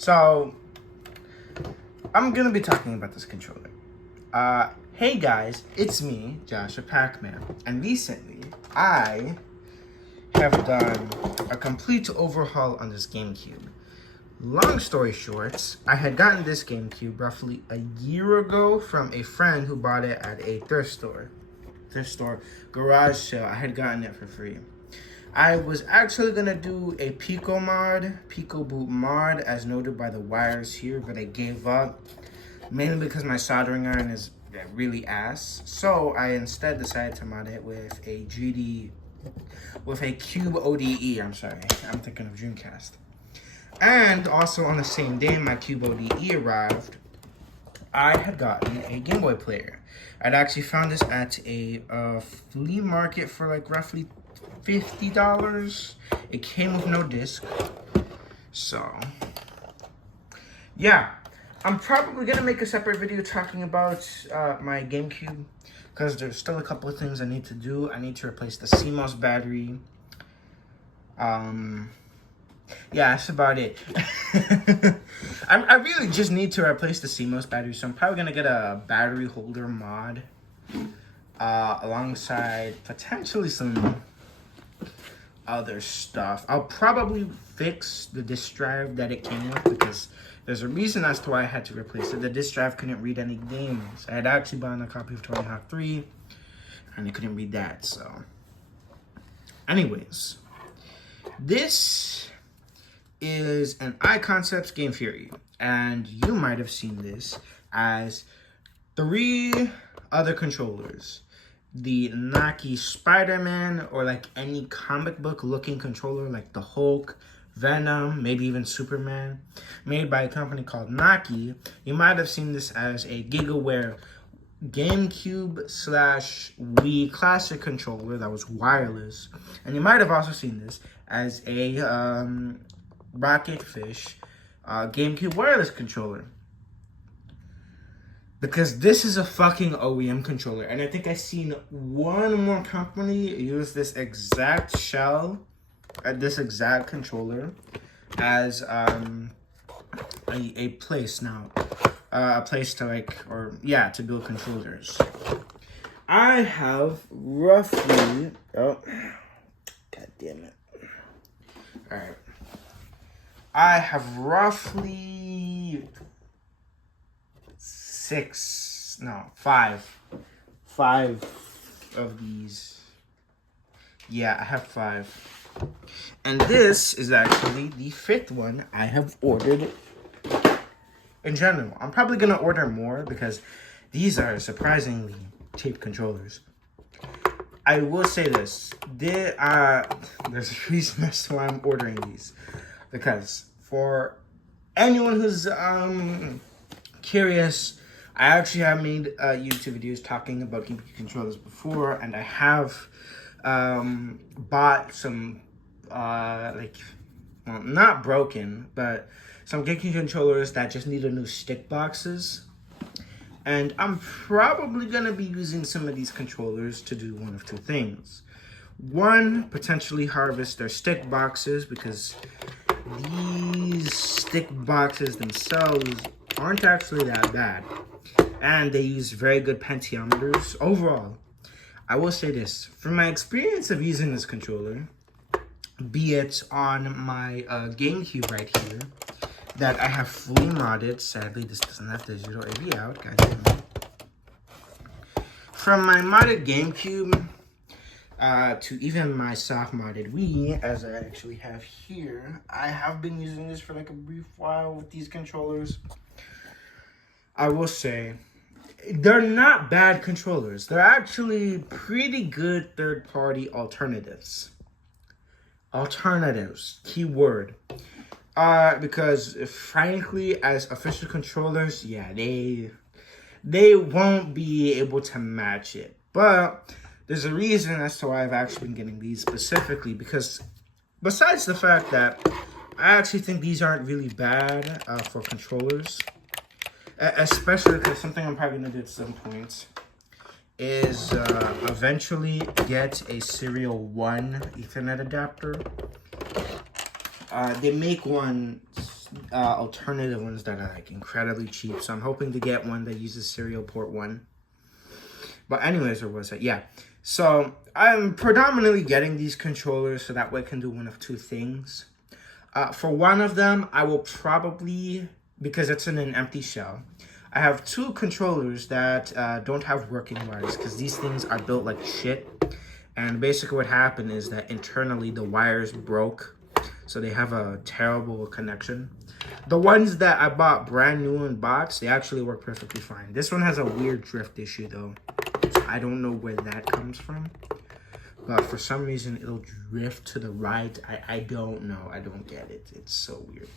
So, I'm gonna be talking about this controller. Hey guys, it's me, Joshua Pac-Man, and recently I have done a complete overhaul on this GameCube. Long story short, I had gotten this GameCube roughly a year ago from a friend who bought it at a thrift store garage sale. I had gotten it for free. I was actually gonna do a Pico boot mod, as noted by the wires here, but I gave up, mainly because my soldering iron is really ass. So I instead decided to mod it with a Cube ODE. I'm sorry, I'm thinking of Dreamcast. And also on the same day my Cube ODE arrived, I had gotten a Game Boy player. I'd actually found this at a flea market for like roughly $50. It came with no disc. So, yeah. I'm probably going to make a separate video talking about my GameCube, because there's still a couple of things I need to do. I need to replace the CMOS battery. Yeah, that's about it. I really just need to replace the CMOS battery, so I'm probably going to get a battery holder mod alongside potentially some other stuff. I'll probably fix the disk drive that it came with, because there's a reason as to why I had to replace it. The disk drive couldn't read any games. I had actually bought a copy of Tony Hawk 3, and it couldn't read that, so. Anyways, this is an iconcept game theory, and you might have seen this as 3 other controllers. The Naki Spider-Man, or like any comic book looking controller like the Hulk, Venom, maybe even Superman, made by a company called Naki. You might have seen this as a GigaWare GameCube/Wii Classic controller that was wireless. And you might have also seen this as a Rocketfish GameCube wireless controller. Because this is a fucking OEM controller. And I think I've seen one more company use this exact shell, this exact controller, as a place now. A place to to build controllers. I have roughly, god damn it. Alright. I have roughly 5 of these. Yeah, I have 5. And this is actually the 5th one I have ordered in general. I'm probably going to order more because these are surprisingly cheap controllers. I will say this. There's a reason as to why I'm ordering these. Because for anyone who's curious, I actually have made YouTube videos talking about GameCube controllers before, and I have bought some not broken, but some GameCube controllers that just need a new stick boxes. And I'm probably gonna be using some of these controllers to do one of 2 things. One, potentially harvest their stick boxes, because these stick boxes themselves aren't actually that bad. And they use very good potentiometers. Overall, I will say this. From my experience of using this controller, be it on my GameCube right here, that I have fully modded. Sadly, this doesn't have digital AV out. Goddamn. From my modded GameCube to even my soft modded Wii, as I actually have here, I have been using this for like a brief while with these controllers. I will say, they're not bad controllers. They're actually pretty good third-party alternatives. Keyword. Because frankly, as official controllers, yeah, they won't be able to match it. But there's a reason as to why I've actually been getting these specifically, because besides the fact that I actually think these aren't really bad for controllers, especially because something I'm probably going to do at some point is eventually get a Serial 1 Ethernet adapter. They make one alternative ones that are like incredibly cheap. So I'm hoping to get one that uses serial port 1. But anyways, where was it? Yeah. So I'm predominantly getting these controllers so that way I can do one of two things. For one of them, I will probably, because it's in an empty shell, I have 2 controllers that don't have working wires because these things are built like shit. And basically what happened is that internally the wires broke. So they have a terrible connection. The ones that I bought brand new in box, they actually work perfectly fine. This one has a weird drift issue though. So I don't know where that comes from. But for some reason it'll drift to the right. I don't know. I don't get it. It's so weird.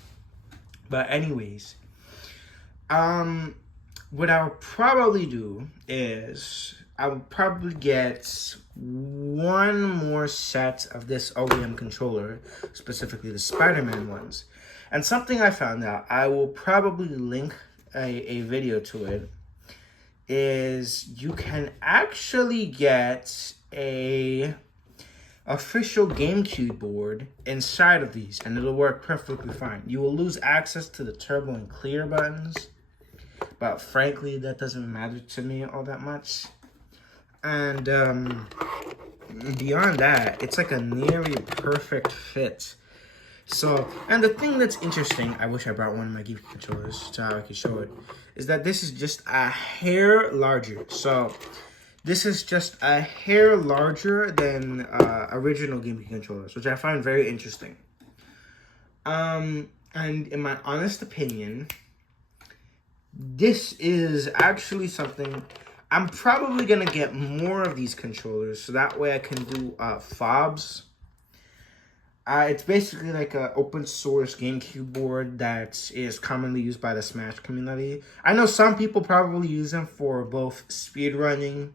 But anyways, what I'll probably do is I'll probably get one more set of this OEM controller, specifically the Spider-Man ones. And something I found out, I will probably link a video to it, is you can actually get a official GameCube board inside of these, and it'll work perfectly fine. You will lose access to the turbo and clear buttons, but frankly, that doesn't matter to me all that much. And beyond that, it's like a nearly perfect fit. So, and the thing that's interesting, I wish I brought one of my GameCube controllers so I could show it, is that this is just a hair larger. So, this is just a hair larger than original GameCube controllers, which I find very interesting. And in my honest opinion, this is actually something I'm probably gonna get more of these controllers, so that way I can do fobs. It's basically like an open source GameCube board that is commonly used by the Smash community. I know some people probably use them for both speedrunning,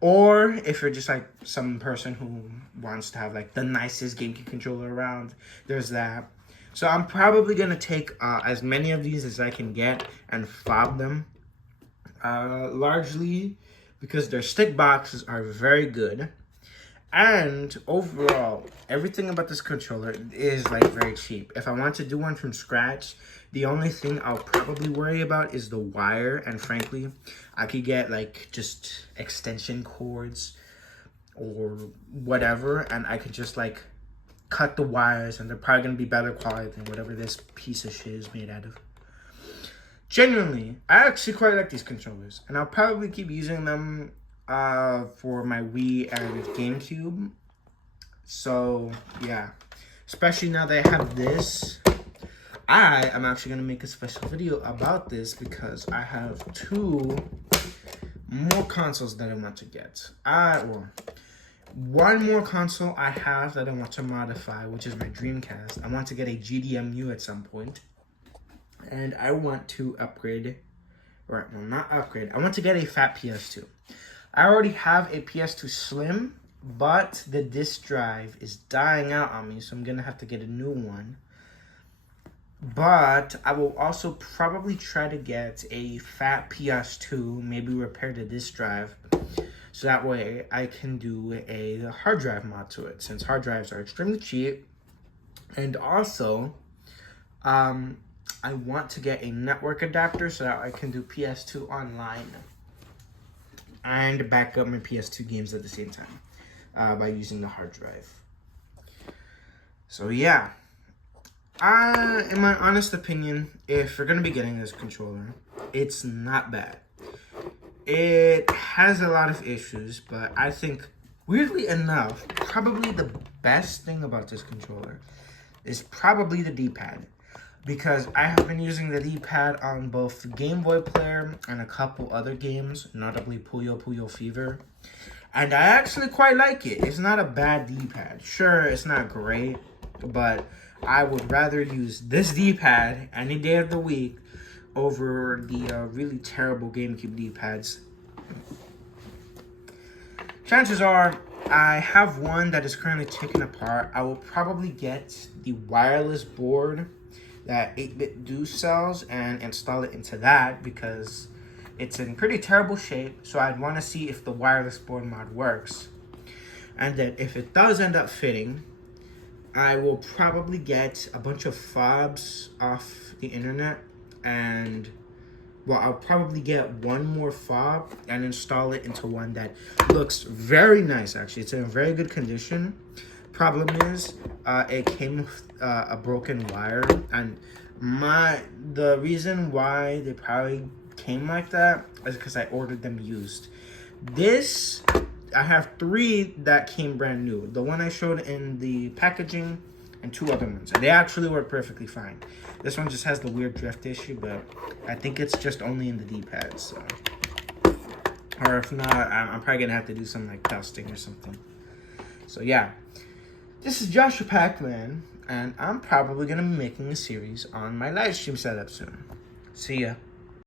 or if you're just like some person who wants to have like the nicest GameCube controller around, there's that. So I'm probably gonna take as many of these as I can get and fob them. Largely because their stick boxes are very good. And overall, everything about this controller is like very cheap. If I want to do one from scratch, the only thing I'll probably worry about is the wire. And frankly, I could get like just extension cords or whatever, and I could just like cut the wires, and they're probably going to be better quality than whatever this piece of shit is made out of. Genuinely, I actually quite like these controllers, and I'll probably keep using them for my Wii and GameCube. So, yeah. Especially now that I have this, I am actually going to make a special video about this because I have 2 more consoles that I want to get. One more console I have that I want to modify, which is my Dreamcast. I want to get a GDMU at some point. And I want to upgrade, or well, not upgrade, I want to get a fat PS2. I already have a PS2 Slim, but the disk drive is dying out on me, so I'm going to have to get a new one. But I will also probably try to get a fat PS2, maybe repair the disk drive, so that way I can do a hard drive mod to it, since hard drives are extremely cheap. And also, I want to get a network adapter so that I can do PS2 online and back up my PS2 games at the same time by using the hard drive. So yeah, in my honest opinion, if you're going to be getting this controller, it's not bad. It has a lot of issues, but I think, weirdly enough, probably the best thing about this controller is probably the D-pad. Because I have been using the D-pad on both the Game Boy Player and a couple other games, notably Puyo Puyo Fever. And I actually quite like it. It's not a bad D-pad. Sure, it's not great, but I would rather use this D-pad any day of the week over the really terrible GameCube D-pads. Chances are, I have one that is currently taken apart. I will probably get the wireless board that 8-Bit Do sells and install it into that because it's in pretty terrible shape. So I'd want to see if the wireless board mod works. And then if it does end up fitting, I will probably get a bunch of fobs off the internet, and well, I'll probably get one more fob and install it into one that looks very nice. Actually, it's in very good condition. Problem is, it came with a broken wire, and the reason why they probably came like that is because I ordered them used. This, I have 3 that came brand new. The one I showed in the packaging, and 2 other ones. And they actually work perfectly fine. This one just has the weird drift issue, but I think it's just only in the D-pad, so. Or if not, I'm probably gonna have to do some like testing or something. So yeah. This is Joshua Pac-Man, and I'm probably gonna be making a series on my live stream setup soon. See ya.